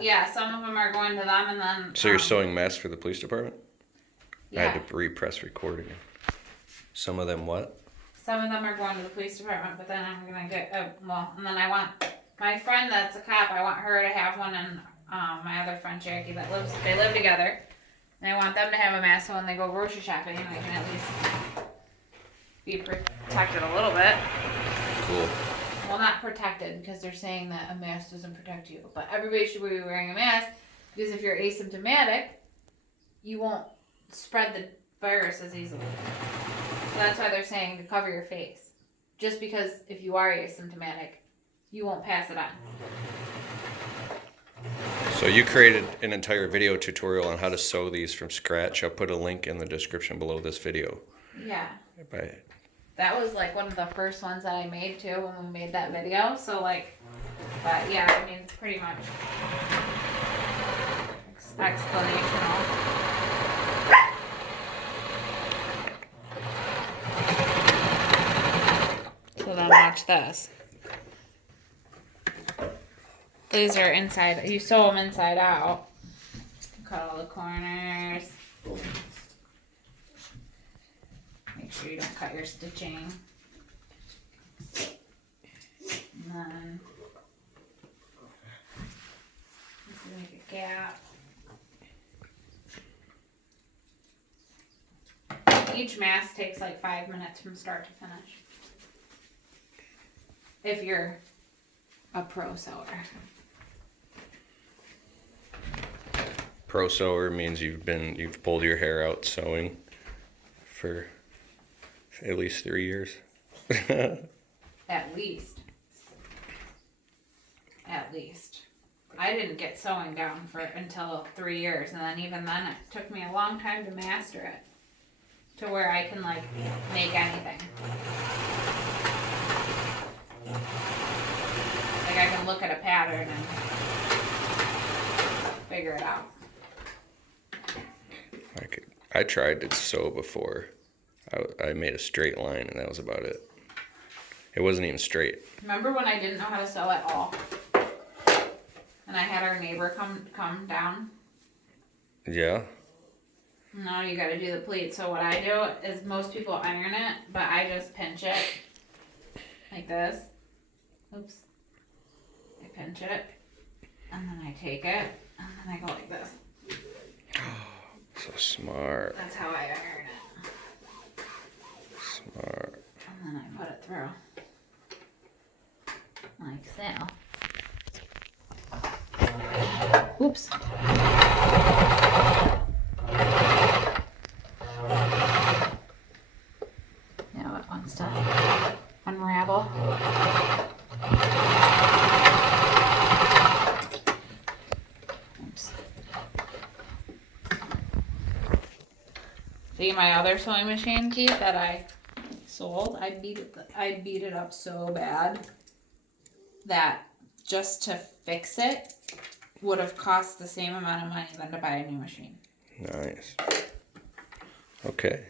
Yeah, some of them are going to them, and then. So you're sewing masks for the police department? Yeah. I had to repress record again. Some of them what? Some of them are going to the police department, but then I'm gonna get and then I want my friend that's a cop. I want her to have one, and my other friend Jackie they live together. And I want them to have a mask so when they go grocery shopping, they can at least be protected a little bit. Cool. Well, not protected, because they're saying that a mask doesn't protect you. But everybody should be wearing a mask, because if you're asymptomatic, you won't spread the virus as easily. So that's why they're saying to cover your face. Just because if you are asymptomatic, you won't pass it on. So you created an entire video tutorial on how to sew these from scratch. I'll put a link in the description below this video. Yeah. Bye. That was like one of the first ones that I made too when we made that video. So like, but yeah, I mean, it's pretty much explanational. So then watch this. These are inside, you sew them inside out. Cut all the corners. Make sure you don't cut your stitching. And then make a gap. Each mask takes like 5 minutes from start to finish. If you're a pro sewer. Pro sewer means you've pulled your hair out sewing for at least 3 years. At least. At least. I didn't get sewing down until 3 years, and then even then it took me a long time to master it. To where I can like make anything. Like I can look at a pattern and figure it out. I tried to sew before. I made a straight line and that was about it. It wasn't even straight. Remember when I didn't know how to sew at all? And I had our neighbor come down? Yeah. No, you gotta do the pleat. So what I do is most people iron it, but I just pinch it like this. Oops. I pinch it, and then I take it, and then I go like this. So smart. That's how I iron it. Smart. And then I put it through. Like so. Oops. Now it wants to unravel. Oops. See my other sewing machine, Keith, that I sold? I beat it up so bad that just to fix it would have cost the same amount of money than to buy a new machine. Nice. Okay.